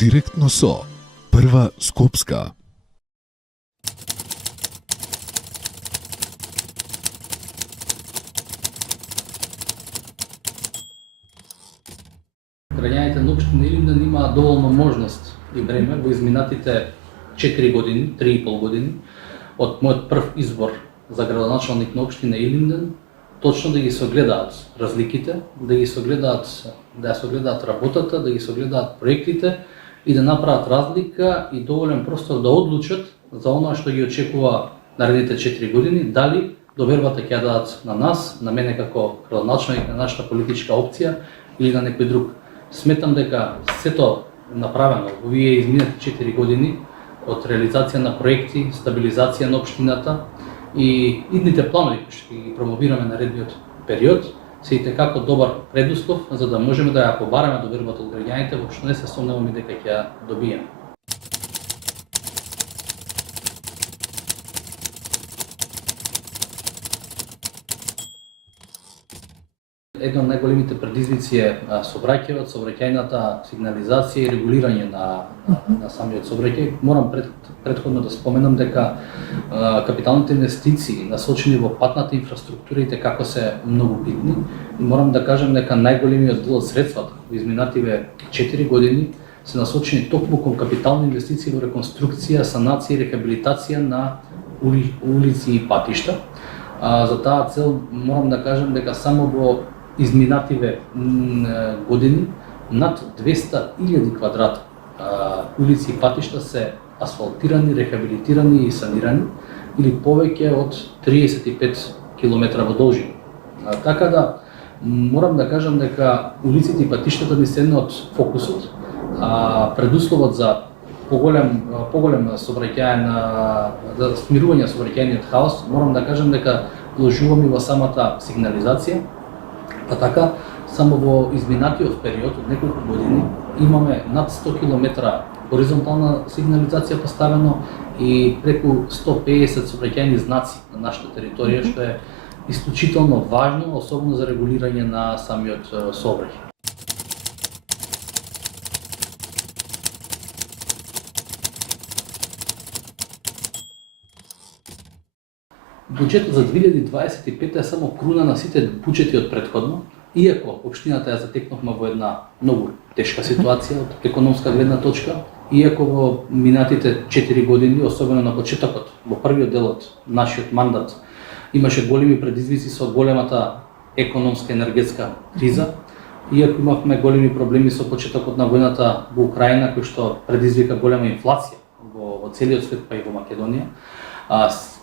Директно со Прва Скопска. Граѓаните на општина Илинден имаа доволно можност и време во изминатите 4 години, 3,5 години, од мојот прв избор за градоначалник на општина Илинден, точно да ги согледаат разликите, да ги согледаат, да согледаат работата, да ги согледаат проектите и да направат разлика и доволен простор да одлучат за оноа што ги очекува наредните 4 години, дали довербата ќе ја дадат на нас, на мене како градоначалник на нашата политичка опција или на некој друг. Сметам дека сето направено во овие изминати 4 години од реализација на проекти, стабилизација на општината и идните планови кои што ги промовираме наредниот период се итекако добар предуслов за да можеме да ја побараме довербата од граѓаните, во што не се сомневаме дека ќе ја добиеме. Една од најголемите предизвици е сообраќајната сигнализација и регулирање на самиот сообраќај. Морам претходно да споменам дека капиталните инвестиции насочени во патната инфраструктура итекако се многу битни. И морам да кажам дека најголемиот дел од средствата во изминативе 4 години се насочени токму кон капитални инвестиции во реконструкција, санација и рехабилитација на улици и патишта. За таа цел морам да кажам дека само во изминативе години над 200.000 квадрата улици и патишта се асфалтирани, рехабилитирани и санирани или повеќе од 35 км во должина. Така да морам да кажам дека улиците и патиштата ни се една од фокусот, предусловот за поголем сообраќаен за смирување на сообраќајниот хаос. Морам да кажам дека вложуваме во самата сигнализација. Па така, само во изминатиот период од неколку години имаме над 100 км хоризонтална сигнализација поставено и преку 150 сообраќајни знаци на нашата територија, што е исклучително важно, особено за регулирање на самиот сообраќај. Буџетот за 2025 е само круна на сите буџети од претходно, иако општината ја затекнавме во една многу тешка ситуација од економска гледна точка, иако во минатите 4 години, особено на почетокот, во првиот дел од нашиот мандат, имаше големи предизвици со големата економска енергетска криза, иако имавме големи проблеми со почетокот на војната во Украина, кој што предизвика голема инфлација во целиот свет, па и во Македонија.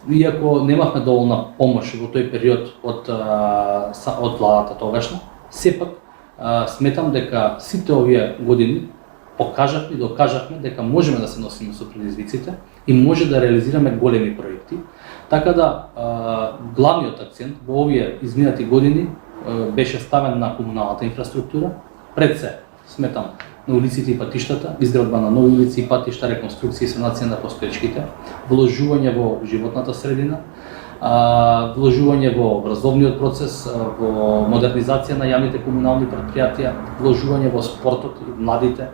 Иако немавме доволна помош во тој период од владата тогашна, сепак сметам дека сите овие години покажавме и докажавме дека можеме да се носиме со предизвиците и може да реализираме големи проекти. Така да главниот акцент во овие изминати години беше ставен на комуналната инфраструктура, пред се сметам на улиците и патиштата, изградба на нови улици и патишта, реконструкција и санација на постоечките, вложување во животната средина, вложување во образовниот процес, во модернизација на јавните комунални предпријатија, вложување во спортот и младите,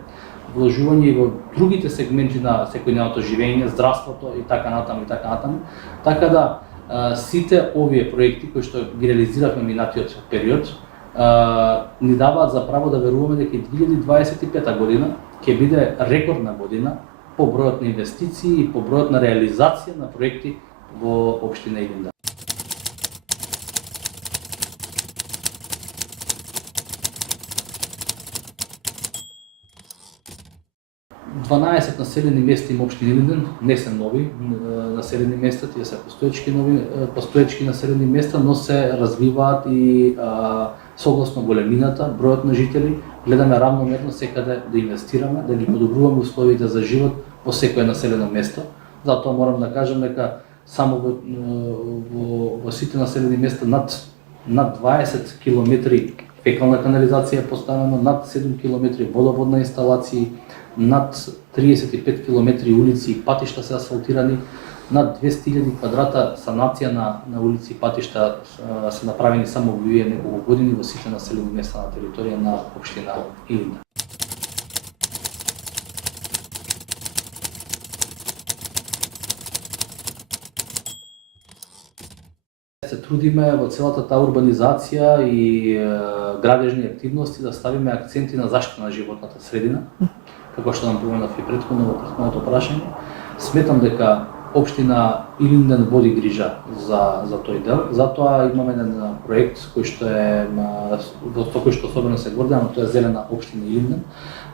вложување и во другите сегменти на секојдневното живење, здравството и така натаму и така натаму. Така да сите овие проекти кои што ги реализиравме минатиот период ни даваат за право да веруваме дека 2025 година ќе биде рекордна година по бројот на инвестиции и по бројот на реализација на проекти во општина Илинден. 12 населени места има општина Илинден, не се нови населени места, тие се постоечки населени места, но се развиваат и согласно големината, бројот на жители, гледаме равномерно секаде да инвестираме, да ги подобруваме условите за живот во секое населено место. Затоа морам да кажам дека само во сите населени места над 20 километри фекална канализација е поставено, над 7 километри водоводна инсталации, над 35 километри улици и патишта се асфалтирани, над 200.000 квадрата санација на улици и патишта се направени само во овие неколку години во сите населени места на територија на општина Илинден. се трудиме во целата таа урбанизација и градежни активности да ставиме акценти на заштита на животната средина, како што нам поменав и претходно во претходното прашање. Сметам дека општина Илинден води грижа за тој дел, затоа имаме еден проект кој што е во тој што особено се гордеам, тоа е Зелена општина Илинден,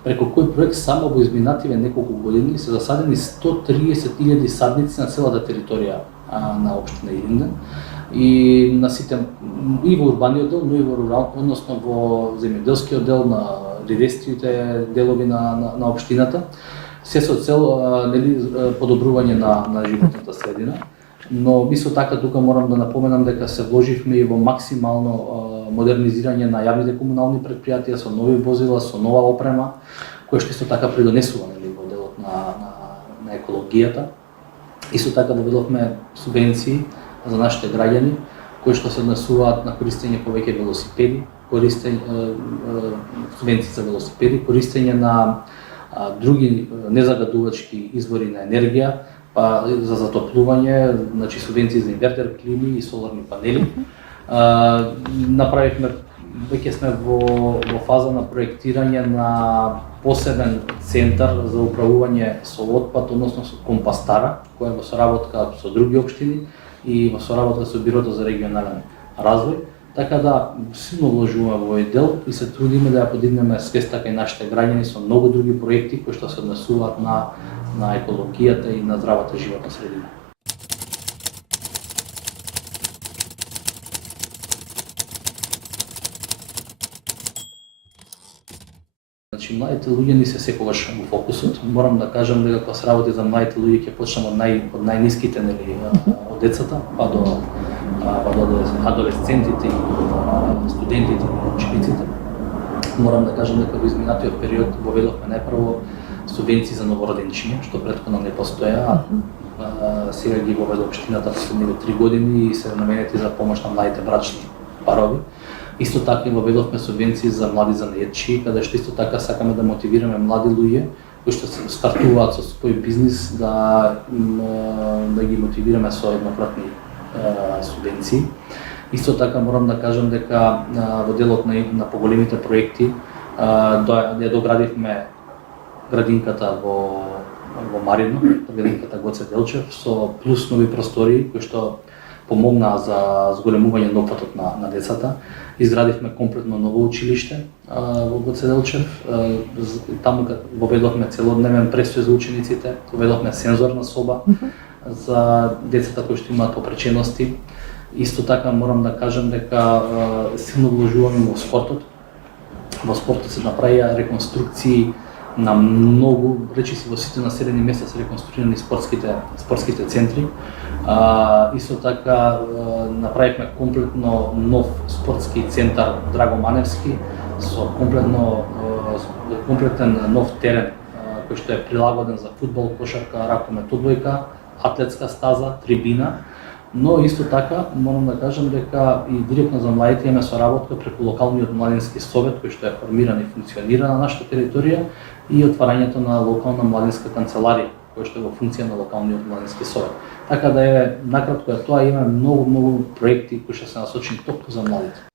преку кој проект само во изминативе неколку години се засадени 130.000 садници на целата територија на општина Илинден и на сите и во урбаниот дел, но и во рурал, односно во земјоделскиот дел, на редестиите делови на општината, се со цел подобрување на животната средина. Но исто така тука морам да напоменам дека се вложивме и во максимално модернизирање на јавните комунални претпријатија со нови возила, со нова опрема, која што исто така придонесува во делот на екологијата. Исто така доведовме субвенции за нашите граѓани кои што се однесуваат на користење повеќе велосипеди, субвенции за велосипеди, користење на други незагадувачки извори на енергија, па за затоплување, значи субвенции за инвертер клими и соларни панели. Направивме, веќе сме во фаза на проектирање на посебен центар за управување со отпад, односно со компостара, која е во соработка со други општини и во соработка со Бирото за регионален развој. Така да силно вложуваме во овој дел и се трудиме да ја подигнеме свеста кај нашите граѓани со многу други проекти кои што се однесуваат на екологијата и на здравата животна средина. Значи, младите луѓе ни се секогаш во фокусот. Морам да кажам дека кога се работи за младите луѓе ќе почнам од најниските, од децата, па до адолесцентите и студентите и учениците. Морам да кажам дека во изминатиот период воведовме најпрво субвенции за новороденчиња, што претходно не постоја, сега ги воведе општината последниве 3 години и се наменети за помош на младите брачни парови. Исто така и воведовме субвенции за млади занаетчии, каде што исто така сакаме да мотивираме млади луѓе кои што се стартуваат со свој бизнис да ги мотивираме со еднократни субвенции. Исто така морам да кажам дека во делот на поголемите проекти ја доградивме градинката во Марино, градинката Гоце Делчев со плюс нови простори кои што помогнаа за зголемување на опфатот на децата. Изградивме комплетно ново училиште во Гоце Делчев. Таму воведовме целодневен престој за учениците, воведовме сензорна соба за децата кои што имаат попречености. Исто така морам да кажам дека силно вложуваме во спортот. Во спортот се направија реконструкции на многу, речиси во сите населени места се реконструирани спортските центри. Исто така направивме комплетно нов спортски центар Драго Маневски со комплетен нов терен кој што е прилагоден за фудбал, кошарка, ракомет, одбојка, атлетска стаза, трибина. Но исто така морам да кажам дека и директно за младите имаме соработка преку локалниот младински совет кој што е формиран и функционира на нашата територија и отварањето на локална младинска канцеларија кој што е во функција на локалниот младински совет. Така да е накратко е тоа, има многу проекти кои што се насочени токму за младите.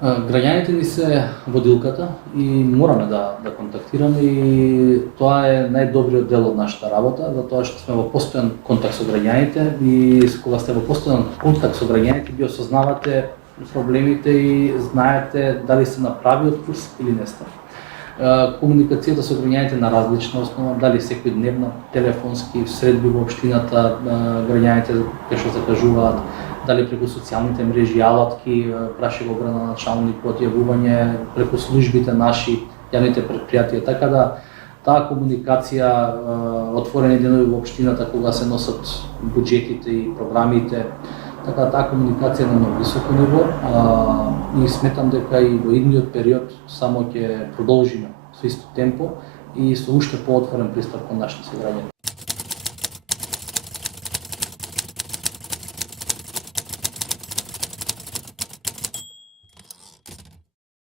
Граѓаните ни се водилката и мораме да контактираме и тоа е најдобриот дел од нашата работа, затоа што сме во постојан контакт со граѓаните и кога сте во постојан контакт со граѓаните ги осознавате проблемите и знаете дали сте на правиот курс или не сте. Комуникацијата со граѓаните на различна основа, дали секојдневна, телефонски, средби во општината, граѓаните кои што закажуваат, дали преку социјалните мрежи, алатки, праши го градоначалникот, јавување преку службите наши, јавните претпријатија, така да таа комуникација, отворени денови во општината кога се носат буџетите и програмите, така да таа комуникација на многу високо ниво и сметам дека и во идниот период само ќе продолжиме со исто темпо и со уште поотворен пристап кон нашите сограѓани.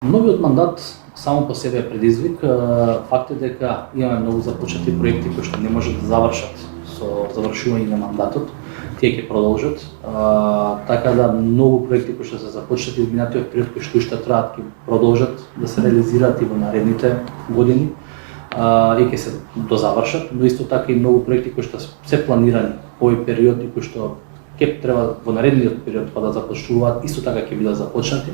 Новиот мандат само по себе е предизвик. Факт е дека имаме многу започнати проекти кои што не можат да завршат со завршување на мандатот, тие ќе продолжат. Така да многу проекти кои што се започнати во минатиот период кои што уште траат ќе продолжат да се реализираат и во наредните години и ќе се дозавршат, но исто така и многу проекти кои што се планирани во овој период и кои што ќе треба во наредниот период да започнуваат, исто така ќе бидат започнати,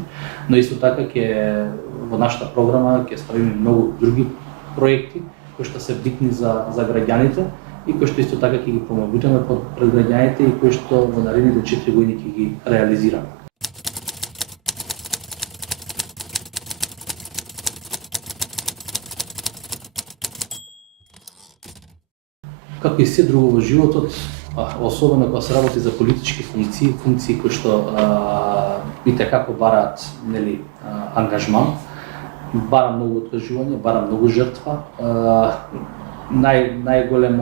но исто така ќе во нашата програма ќе ставиме многу други проекти кои што се битни за граѓаните и кои што исто така ќе ги промовираме пред граѓаните и кои што во наредните 4 години ќе ги реализираме. Како и се друго во животот, особено кога се работи за политички функции кои што и како бараат, нели, ангажман, бара многу откажување, бара многу жртва. Најголем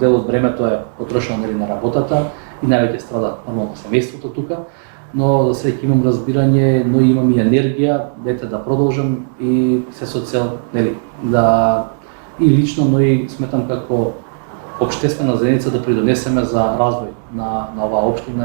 дел од времето е потрошено, нели, на работата и највеќе страда нормално семејството тука, но за среќа имам разбирање, но имам и енергија да продолжам и се со цел, нели, да и лично, но и сметам како општествена заедница да придонесеме за развој на оваа општина.